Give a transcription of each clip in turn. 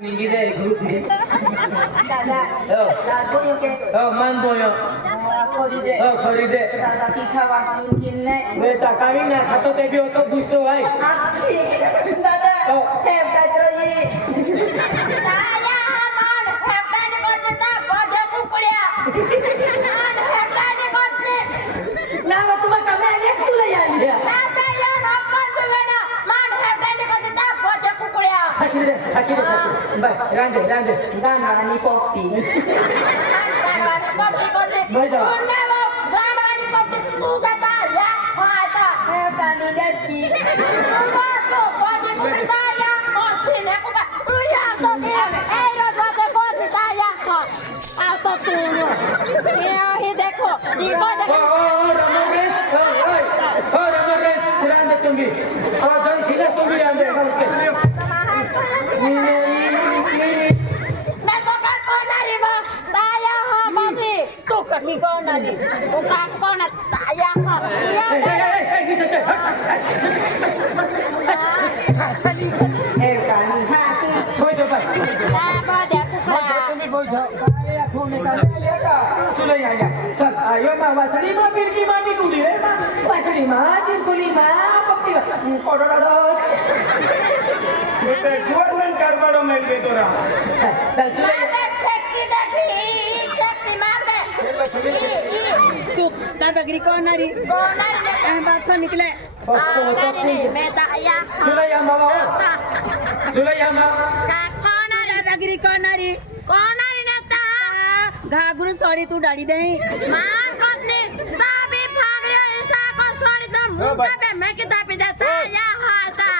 Minggi deh grup ni. Dadah. Oh. Lagu yo ke. Oh, man boyo. Kori de. Oh, kori de. Dadah kita waktu kinne. Beta kami na khato te bi oto gusso hai. Dadah. Oh. Hem katroyi. Saya man hefta ni kote bode kukulia. Man hefta ni kote. Nama tu mah kami ni sulah ya dia. Hefta yo nokon sugena. Man hefta ni kote bode kukulia. Akhirnya, akhirnya. Baik, rande. Dana ni kopi. Man kote kote. Baik. Unne mo gama ni kote tu sata ya mata. Hefta ni dati. Mato bode kukulia. Osine kuka. Uya to dia. Eyo bode kote saya ko. Auto tuno. Yo hi dekho. Diko dekho. Oh, Ramesh, rande tumbi. Oh, John Cena tumbi rande. Natokan ko na rin ba? Tayo ho, bossy. Tukar ni kau nadi. Bukan ko na tayo ho. Hey, ni saja. Hefta ni hati. Boy coba. Ako, di ako kaya. boy saya phone kami lihat. Sudah ya. Chal, ayo ma wasali ma pirki ma ni tuli ma. Wasali ma jin tuli ma pakti. Kododo. ಮತ್ತೆ government ಕಾರ್ಬಾಡೋ ಮೇಲೆ Tora Chal, sudah. Mate, sekti dekhi. Sekti mate. Tu dadah kau nadi. Ko na rin Eh bathon nikle. Oh, ni. May tayo ho. Sudah ya ma. Sudah ya ma. Kako na rin. दादागिरी कौ नरी. Ko na rin ata. घाघरू sari तू डाली दे. Man kotni. Tabi phagre isa ko sorry to muka pe मैं किताब पे देता या हाता.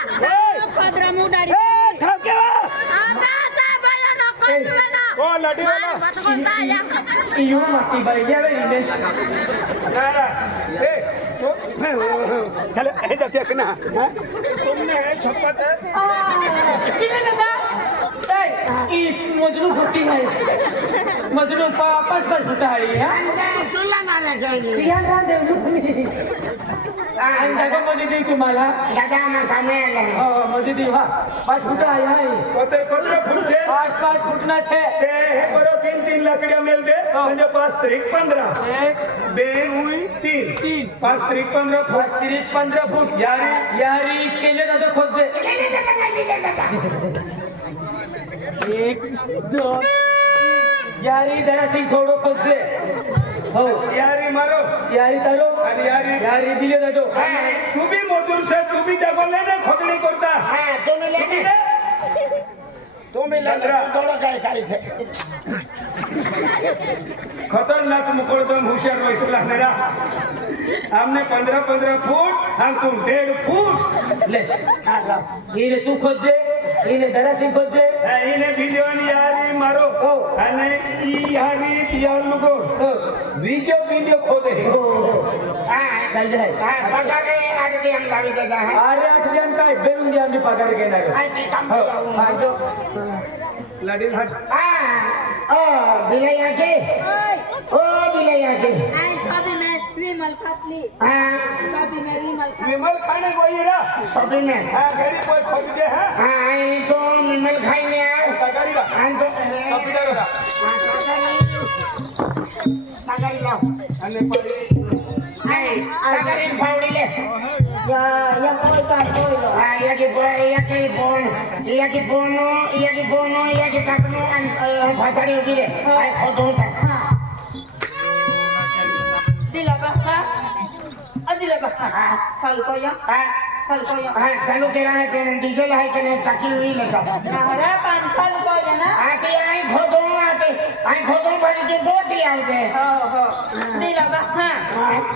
खदरा मुंह डाली. ಏ Thackeray Apa ta baya no kontu bana. ಓ ಲಡಿ ವಾಲ Bato ko tayo. Iyo mati bayi dia ini. ನಾರಾ ಏ ಚಲ ಏ ಜಾತಿ ಅಕ್ಕನ तुमने छप्पत है Ini nada. Hey, ini Majnu putih hai. Majnu pas buta hai ya. Chula na lagi. Kian rande anda ko majidi kumala. Dadah man kami le. Oh, majidi ha. Pas buta hai. कोते कोतरे foot से पाच फुटना छे. ते हे करो 3 लकड़ियां mill दे म्हणजे 5 त्रिक 15 एक, बे हुई 3 तीन. 5 त्रिक 15 फुट पाच तिरीक 15 फूट. यारी केले ना तो खोद दे. एक, दोन. यारी जरा सिंग थोडं खोद दे. हो. यारी मारो यारी तारो. आणि यारी दिले जातो. तू भी मजूर से तू भी जगले ना खोदणी करता हाँ, तुम्ही ले. तुम्ही ले. थोडं काय छे. खतरनाक मुकोड़दम होशियार होइतला मेरा हमने 15 फुट हम तुम 1.5 फुट ले. इने तू खोद दे. इने जरा सिंग खोद दे. इने भिडियोन यारी मारो हो. आणि ई यारी यार लोगो हो. वीडियो खोदे हाँ, चल जाय. पगारे आठ दिवस लावी देता है. अरे आठवड्यान काय बेरून दे आम्ही पगार घेणार. आई ती काम हो. जाऊ. हा, जो. लड़ी हट हाँ, ओ दिले याके. ओ दिले याके. आई सभी में विमल खातली. हाँ, सभी में विमल खातली. विमल खाने कोई रा सभी ने. हां गरी कोई खोद दे हां हाँ, आई तो मिमल खाई में आए. तगारी रा हाँ, तो सब इधर रा तगारी लाओ. आणि परी आई, तगारी फावडी ले. Ya yang kau kan kau lo. हाँ, याकी बोनो, याकी तकनो अन भाषाड़ी होती है. आई खुद होता. Dila bah. Adila bah. Kalau kau ya. हाँ, Kalau kau ya. हाँ, चालू केला है कि डीजल है कि नहीं ताकि हुई ना सब. Nah, kan kalau kau ya na. आके आई खोदो बड़ी के बोटी आते. Oh. Dila bah.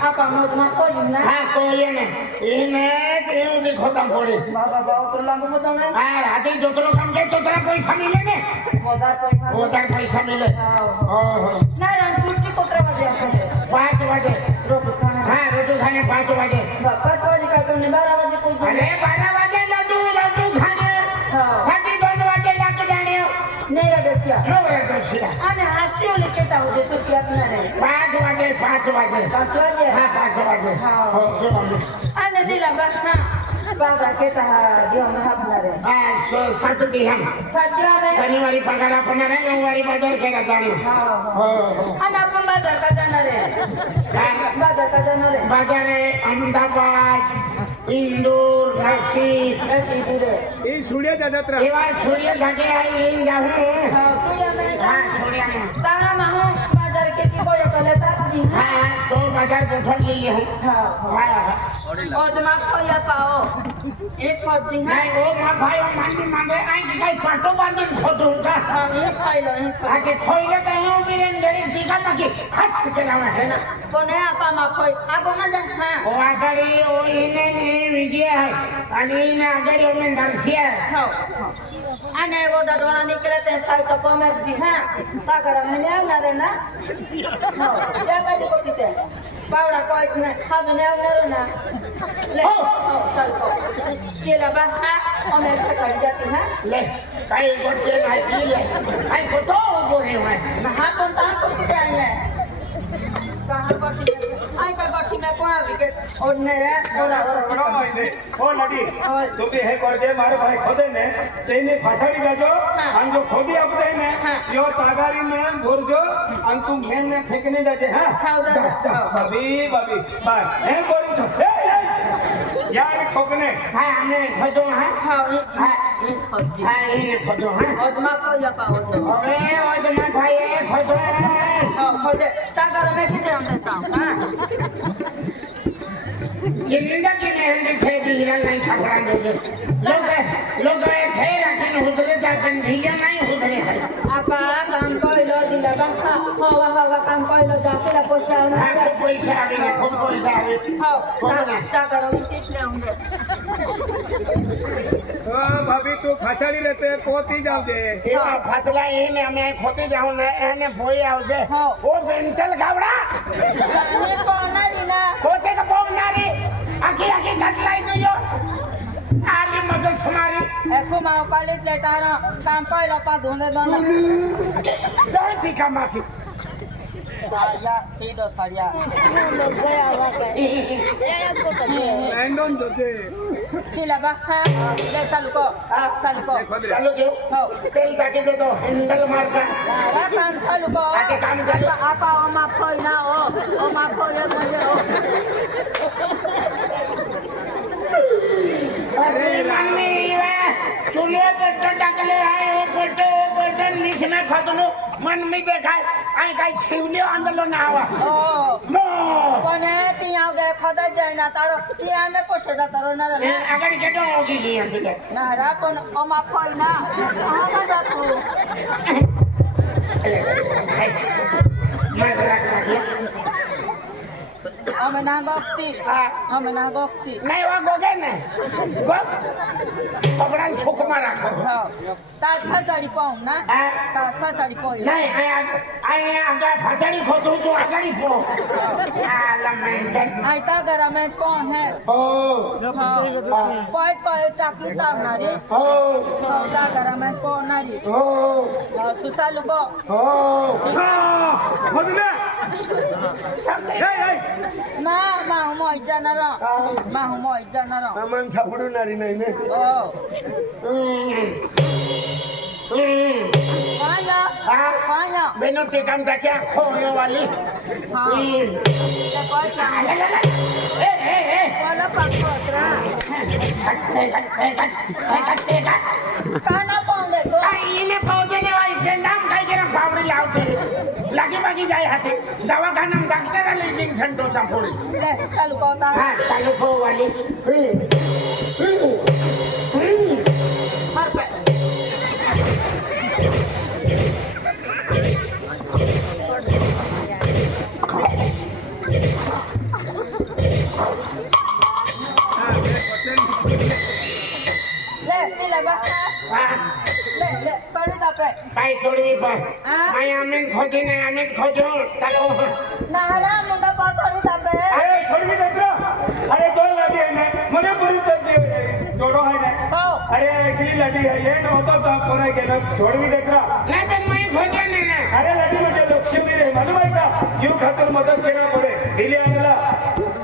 Apa mau cuma kau ya na. हाँ, कोई नहीं. इन्हें क्यों देखो तम पड़े. Baba bawa tulang kamu tahu na. हाँ, आते जो तो काम के तो तेरा पैसा मिले ने. Modal kau. वो तेरा पैसा मिले. ओह, Nah, dan kursi kotra macam apa? 5 बजे. Robi kana. हाँ, रोटी खाने 5 बजे. Bapak kau di kau ni 12 baju kau. अरे 12 बजे लड्डू खाने. हाँ. साथी 2 बजे लाके जाने. नहीं रहा दसिया. नो रखिया. Ana hasti oleh kita udah setiap hari. 5 बजे. 5 aja. हाँ, 5 बजे. हाँ. हो, Ana dila bah. बाबा केटा घेऊन हापणार आहे सातती ह्या सध्या रे शनिवारी पगार आपण आहे रविवारी बाजार केला जाणार आणि आपण बाजार का जाणार आहे बाजार का जाणार आहे बाजार आहे अहमदाबाद इंदूर नाशिक ही सुड्याच्या जत्रा तेव्हा सूर्य धागे आहे येईन जाऊन हा सूर्याने तारा माहू बाजार किती कोय कले ताकदी हा तो बाजार गोठा लिहिली हूँ और दिमाग खोया पाओ एक पत्ती है नाही ओ मा भाई मांडी मांगे आई की काही पाटो बांधून खोदू का हाँ ये खाई लो आगे खोइले तर हो मिरेन गरी दिगा बाकी हात केला है ना कोणे आपा मा खोई आगो ना जा हाँ ओ आगडी ओ इने ने विजय आहे आणि इने आगडी ओ में दर्शी आहे हाँ आने वो डोना निकले ते साई तो कॉमेडी दी हाँ ताकरा मैंने आना रे ना हाँ क्या करी को पीते पावड़ा कोई ने हाथ ने आना रे ना ले चल को केला बा हाँ हमें खा जाती है ले काही गोष्टी नाही ले काही फोटो बोले है हाँ कौन सा को पीते आई है कहाँ बच्ची आई का बच्ची में कौन विकेट और ने थोड़ा हो लडी तुम्ही हे करते मारे भाई खोदे ने तेने फसाडी जाजो आणि जो खोदी आपदे ने यो तागारी में भरजो आणि तू मेन ने फेकने जाजे हां बाबी बाबी बाय हे बोली छो यार ठोकने हां हमने खोदो हां हाँ हां इने खोदो हां और माँ को या पाओ तो अरे ओ जमा भाई खोदो हाँ खोदे ताकरा में कितने हम देता हूँ हाँ जिंदगी में हम थे हीरा नहीं छपड़ा दे लोग थे रखन उधरे जाकन भिया नहीं उधरे है आपा काम कोइलो दिला बा हवा हवा काम कोइलो जाकेला पैसा हां पैसा आवे ना खूब पैसा आवे हाँ ताकरा में कितने होंगे भाभी तू फसाडी रहते पोती जाव दे एवा फसला एने અમે ખોતી જાઉં ને એને ભોઈ આવશે ઓ બેન્ટલ ગાવડા ये कौन है ना ખોતે કે બોગનારી આખી આખી ગટલાઈ ગયો આલી મગજ સમારી एको माँ पालित लेता है काम कोइलो पा धोने दोना દોતી કમાકી साया पीडो साया लैंडन जोते दिला बा हाँ ले चालू को ચાલો કેવું તેલ તાકી દે તો હેન્ડલ મારતા काम चालू को आगे काम चालू। आपा ओ माँ खोई ना ओ माँ खोई मुझे अरे मम्मी वे चुले पर टाकले आहे ओ बटन निचने खतनो मन में देखाय आई काय शिवले आंदोलो ना आवा ओ नो कोने तिया गए खदा जाए ना तारो तिया में पोसे जा तारो ना रे આગળ કેટો હોગી ગઈ હતી કે ना रा कोन ओ माँ खोई ना कहाँ में जा तू मैं राख लागी हमें ना गोपती हमें ना गोपती नहीं वो गोगे ने गो पकड़न छुक में राखो हाँ तार फसाड़ी पाऊँ ना हाँ। तार फसाड़ी पाऊँ नहीं आई आगे फसड़ी खोदू तो आगड़ी पो आला मेंटल आई तागरा में कौन है ओ पॉइंट को टाकी ताव ना रे ओ तागरा में कौन ना रे ओ तू चालू को ओ खोदले ए ना माहू मोई जाना रो माहू मोई जाना रो मन छपड़ू नारी नहीं ने ओ पाया हाँ पाया बेनो के काम का क्या खोने वाली हाँ ये कोई काम ए वाला पकड़ा काना पाऊंगे तो इने पहुंचने वाली से नाम काय के ना पावड़ी लावते लागी बागी जाए हाथे दवाखाना में डॉक्टर आले जिन संतो संपूर्ण ले चालू को तार हां चालू हो वाली मार पे ले ले बा ले पड़ी तापे काय छोड़वी पर हाँ? मैं आमेन खोजी नहीं आमेन खोजो ताको नारा मुंडा पासोरी तापे अरे छोड़वी देत्रा अरे दो लाडी है ने मने पुरी जोड़ो है ने हो अरे एकली लाडी है ये होतो तो कोने गेलो छोड़वी देत्रा नहीं तो मैं खोजो नहीं ना अरे लाडी म्हणजे लक्ष्मी रे मालूम आहे का जीव खातर मदत केला पडे दिले आणला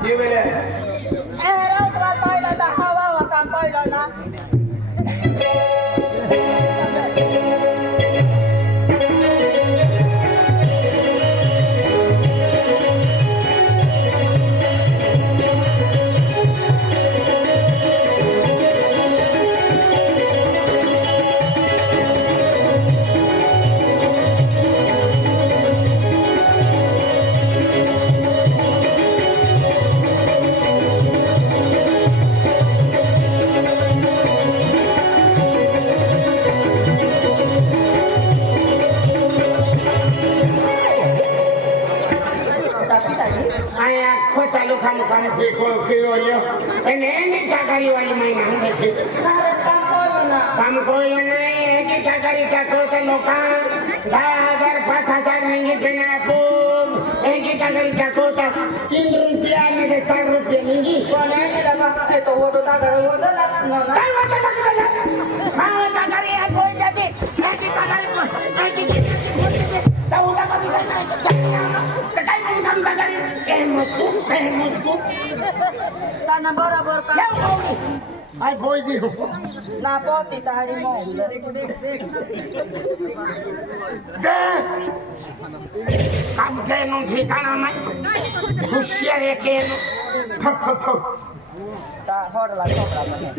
ये वेळे एहरा उतरा तोयला दा हवा हवा काम तो काम फेको केळो એને એની તાકારી વાળી મહિના હું દેખી કામ કોઈ નહીં એની તાકારી તાકો તો લોકા 10,000 5,000 નહીં દેના આપો એની તાકારી તાકો તો 3 રૂપિયા ને 4 રૂપિયા નહીં પણ એને લગા તો ઓડો તાકારી ઓડો લાગનો ના કઈ વાત તાકારી કામ તાકારી આ કોઈ જાતી એની તાકારી એની તો ઉડા કરી કઈ કામ તાકારી એ મત તાના બરાબર કામ આઈ બોય દી ના પોતી તારી મો કામ કેનું ઠેકાણા નહીં હોશિયાર કેનું તા હોડલા છોકરા મને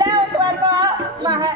લેવ તો મહે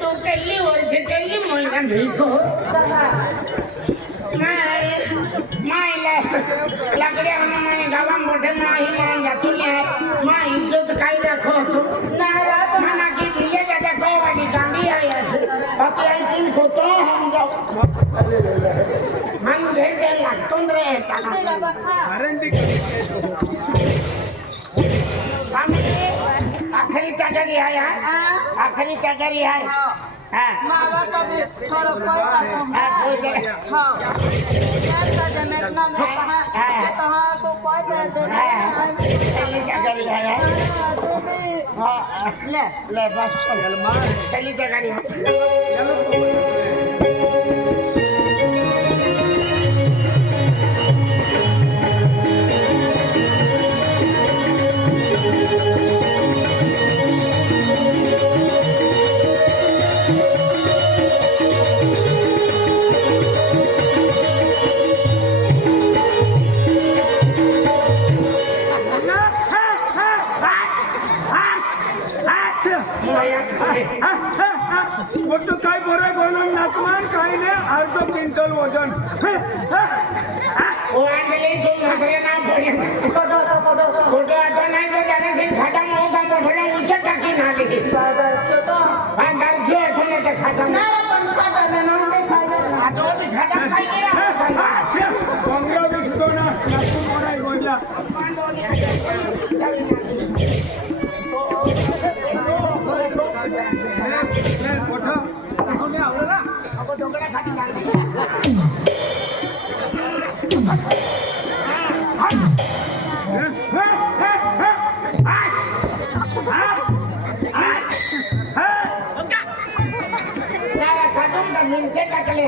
તો કેટલી વર્ષે કેટલી મહિના ભીખો લાકડ્યા મને ગાવા મોઢે માહી માં જાતું માં ઇજ્જત કાઈ રાખો હતો ના કી દિલે જતા કોવાની ગાંડી આયા બાકી આઈ તીન ખોતો હમ જાઓ મન દે દે લાગતો રે આરંડી આખરી ચાકરી આયા આખરી ચાકરી આયા હા માં વાતો બી થોડો કોઈતા હા બોલે હા યાર તા મેં ના તો હા તો કોઈ દે આખરી ચાકરી આયા લે બસ ચલી ચાકરી मोठं काय बरं बोलून नातमान काय नाही अर्ध क्विंटल वजन वांगले जो नखरे ना पडे फोटो आता नाही तो जाने से खाता मो का मोठला ऊंचा टाकी ना दे बाजार से असले ते खाता ना पण खाता ना ते खायला आता ते खाता काय केला पंधरा वीस दोन नातून पडाय बोलला मोठं अब डोंगरा खाली लागले मिनटे टाकले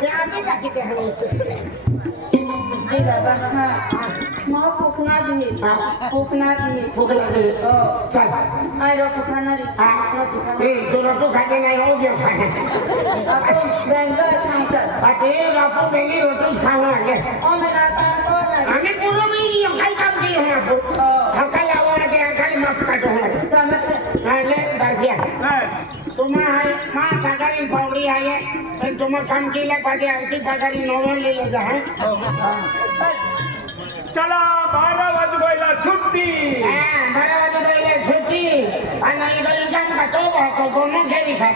ते आम्ही टाकीते मग फुकना दी भूक लागली चल आय रोटी खाणारी तू रोटू खाते नाही हो जेव खाते आपण बेंगलोर खायचं बापू बेली रोटू खावा लागले आम्ही पूर्व मी काही काम केलं आहे आपण हकाल लावून ते हकाली माफ काढू ले दासिया तुम्हाला माँ पगारी पावड़ी आहे तर तुम्हा काम केलं पाहिजे आरती पगारी नोवर ले जा चला 12 वाजवायला सुट्टी 12 वाजता सुट्टी आणि इकडे काम का तो दोनों घेरी खाय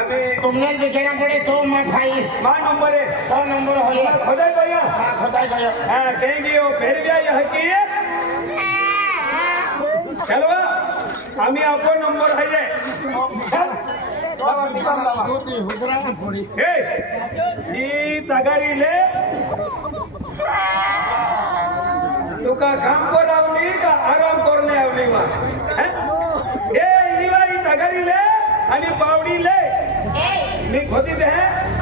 आम्ही तुमने बिचारा पड़े तो मत खाई मा नंबर है तो नंबर हो गया खोदाय भैया खुदा गयो हां कहेंगे वो फिर भी आई हकी चलो आम्ही आपको नंबर है ये हे ही तगारी ले तू का काम को आवली का आराम करने आवली वा ए इवा ही तगारी ले आणि पावडी ले मी खोदी दे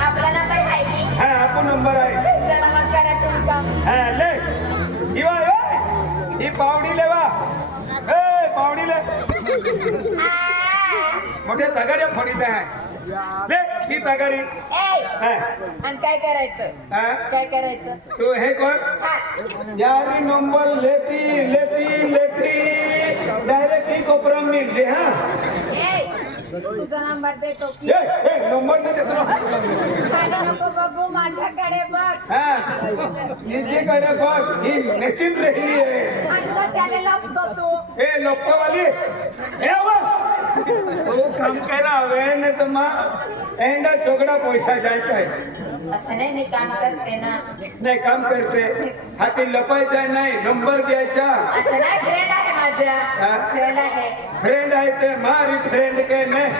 आपला नंबर आहे की हां आपको नंबर आहे हा ले इवा ही पावडी लेवा ए पावडी ले मोठे तगाऱ्या फोडीत आहे ले ही तगारी हा आणि काय करायचं हा काय करायचं तू हे कर हा. यारी नंबर लेती लेती लेती डायरेक्ट ही कोपरा मिळते हा ए, तुझा नंबर देतो की ए नंबर दे तुला माझा नको बघू माझ्याकडे बघ हा हिची कडे बघ ही नेचिन राहिली आहे आणि कशाला लपतो तू ए लोकवाली ए वा तू काम करा हवे नाही तर मग एंडा चोगडा पैसा जायचा आहे असं नाही मी काम करते ना नाही काम करते हाती लपायचा नाही नंबर द्यायचा असं नाही फ्रेंड आहे माझा हा? फ्रेंड आहे फ्रेंड आहे ते मारी फ्रेंड के नाही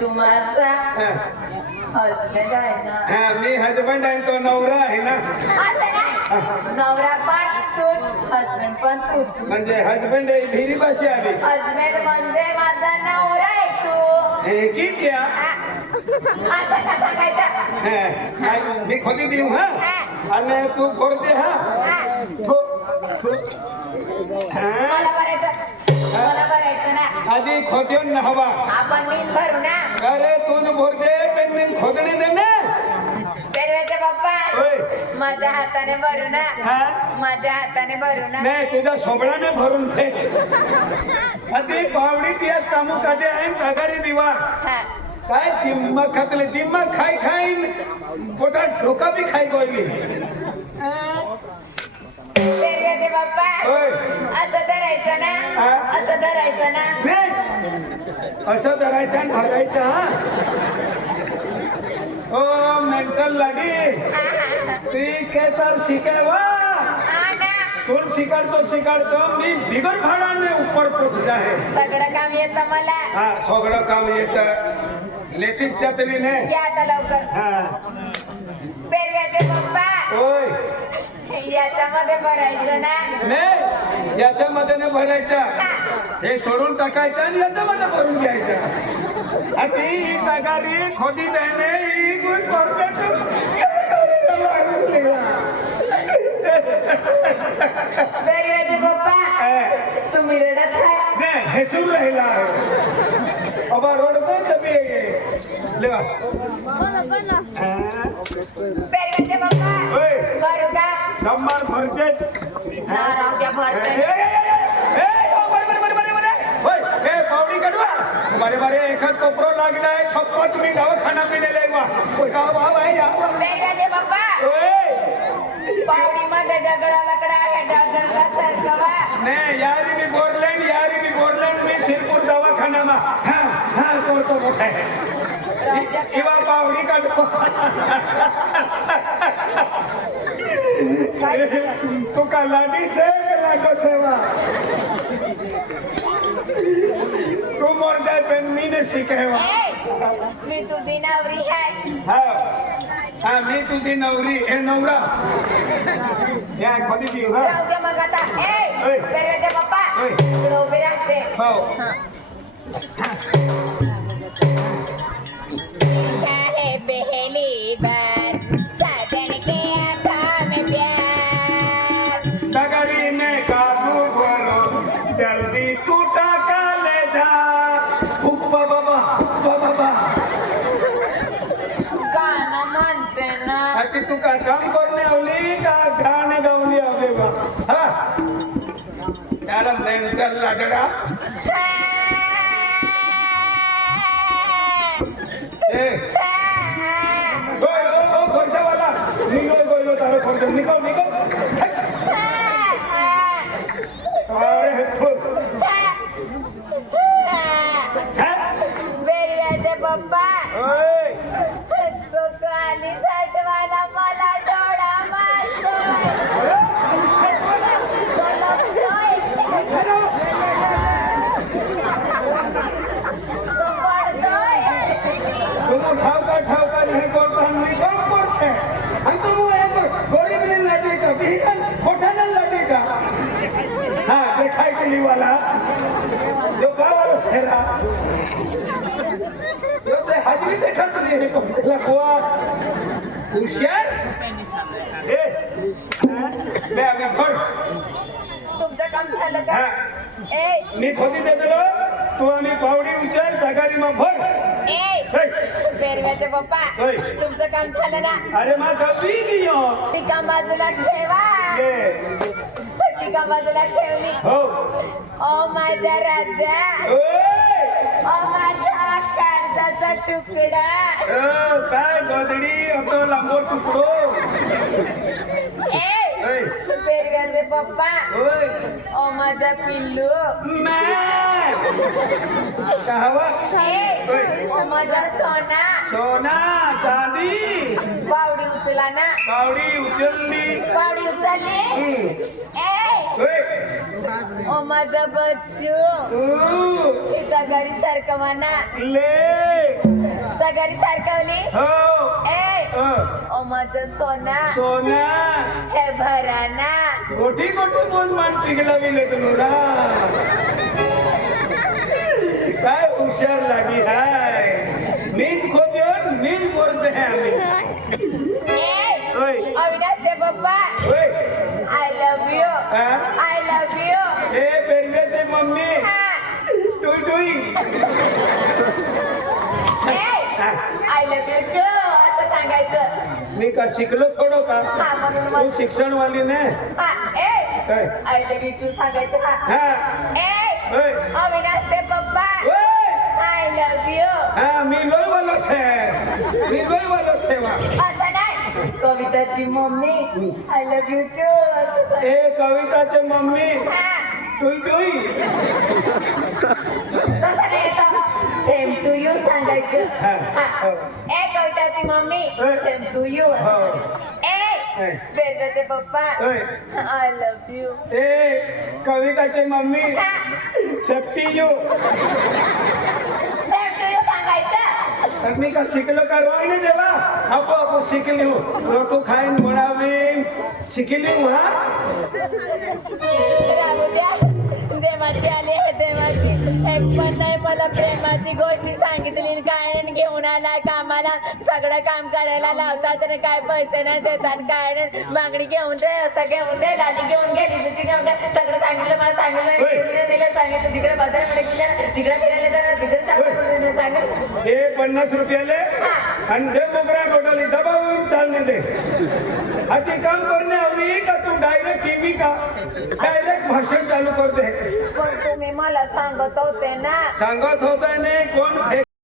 तू माझा हा. हजबंड आहे ना हा मी हजबंड आहे तो नवरा आहे ना असं नाही नवरा पण तूच हजबंड पण तूच म्हणजे हजबंड आहे भिरी भाषी आली हजबंड म्हणजे माझा नवरा आहे तू हे की क्या हा. असं का सांगायचं हा, मी खोदी देऊ हा आणि तू बोलते हा हा. थो, थो. हा? मला भरायचं ना आधी खोदेऊन न हवा आपण मीन भरू ना अरे तू बोलते पण मी खोदणे दे ना पेरव्याचे पप्पा होय माझ्या हाताने भरू ना हा माझ्या हाताने भरू ना नाही तुझ्या सोबळाने भरून फेक आधी पावडी तियाच कामू कधी आहे तगारी दिवा हा. काय दिमाग खातले दिमाग खाई खाईन पोटात डोका बी खाई गोयली पेरव्याचे पप्पा होय असं धरायचं ना हा? असं धरायचं ना नाही असं धरायचं आणि भरायचं हा ओ मेंटल लाडी ती काय तर शिकायवा हा ना तुला शिकाडतो मी बिगर भाडाने उपर पोचत आहे सगळं काम येतं मला हा सगळं काम येत लेतीच जातली नाही घ्या आता लवकर हा पेरव्याचे पप्पा होय याच्यामध्ये भरायचं ना नाही याच्यामध्ये नाही भरायचा हे सोडून टाकायचं आणि याच्यामध्ये भरून घ्यायचं आता ही तगारी खोदी देणे ही गुण भरते तू पेरव्याचे पप्पा तुम्ही रडत आहे नाही हेसून राहिला अबा रोडतो तबी लेवा पेरव्याचे पप्पा होय भरू का नंबर भरते राहू द्या भरते पावडी काढवा बारे बारे एखाद कोपरो लागलाय शपथ मी दवाखाना पिलेला पेरव्याचे पप्पा पावडीमध्ये दगडा लकडा आहे दगडा सरकवा नाही यारी मी बोरलेन मी शिरपूर दवाखाना मा हा करतो मोठा किंवा पावडी काढतो तू का लाडी से लाडो सेवा तू मर जाए पेन मी ने शिकेवा मी तुझी नवरी आहे हा मी तुझी नवरी हे नवरा या कधी देऊ हा राहू द्या मग आता ओय. पेरव्याचे पप्पा ओय. इकडे उभे राहते हो चाहे पहली बार साजन के आँखों में प्यार तगड़ी में काबू करो जल्दी टूटा का ले जा हुप्पा बाबा गाणं म्हणते ना अति तू का काम करने आवली का गाणे गावली आवले बा हा त्याला मेंटल लाडडा ए ओ खर्चा वाला निकल तारो खर्चा निकल अरे तो पेरव्याचे पप्पा ओए तो काली साठवाला मला डोळा मारतोय तो पडतोय तुम ठावका हे बोलता मी काम करते आणि तू हे गरीब ने लाटे का बिहन खोटाने लाटे का हाँ देखाई कुली वाला जो कावालो सेरा जो ते हाजरी देखा तो ये को लखवा होशियार तुमचं काम झालं का ए मी खोदी दे दिलो तू आम्ही पावडी उचल तगारी मग भर ए पेरव्याचे पप्पा होय. तुमचं काम झालं ना अरे मा कपी दियो टीका बाजूला ठेवा टीका बाजूला ठेवली हो ओ माझा राजा ओय! ओ माझा काळजाचा तुकडा काय गोदडी अतो लांबो तुकडो ए होय. पेरव्याचे पप्पा होय ओ माझा पिल्लू मैं कहवा ए ओ माझा सोना सोना चांदी पावडी उचला ना पावडी उचलली पावडी उचलली ए होय. ओ माझा बच्चू ऊ, तगारी सरकवाना ले तगारी सरकवली हो ए ओ माझा सोना सोना हे भराना गोठी गोठी बोल मान पिघला गेले तुला काय हुशार लाडी हाय मीच खोद्योन मीच बोलते हैं आम्ही ए होय अविनाशचे पप्पा होय आय लव्ह यू हा? आय लव्ह यू हे पेरण्याचे मम्मी टुई टुई आय लव्ह यू टू असं सांगायचं मी का शिकलो थोडं का हा म्हणून तू मग शिक्षण वाली ने हा ए काय? आय लव्ह यू टू सांगायचं हा हा ए होय अविनाशचे पप्पा होय आय लव्ह यू हा मी लोई वालो छे मी लोई वालो छेवा असं नाही कविताची मम्मी आय लव्ह यू टू असं सांग. ए कविताचे मम्मी हा, टुई टुई तसं नाही येतं सेम टू यू सांगायचं हा, हा. हो. ए कविताची मम्मी होय. सेम टू यू हो. ए बेरदाचे पप्पा होय. आय लव्ह यू ए कविताचे मम्मी सेफ्टी यू सेम टू यू सांगायचं मी का शिकलो का रोहिणी देवा आपो आपो शिकली हूँ रोटू खाईन बनावीन शिकली हूँ हा राहू द्या देवाची आली आहे देवाची एक पण नाही मला प्रेमाची गोष्टी सांगितली आणि काय नाही घेऊन आलाय कामाला सगळं काम करायला लावतात आणि काय पैसे नाही देतात काय नाही मागणी घेऊन दे असं घेऊन दे डाली घेऊन घे डिजिटी घेऊन घे सगळं सांगितलं मला सांगितलं होय. दिलं सांगितलं तिकडे बाजारामध्ये घेऊन जा, तिकडे फिरायला जाणार तिकडे सांगितलं हे 50 रुपयाले आणि दे मोगरा टोटली दबावून चालने दे आधी काम करणे आवडी का तू डायरेक्ट टीव्ही का डायरेक्ट भाषण चालू करते पण तुम्ही मला सांगत होते ना सांगत होता नाही कोण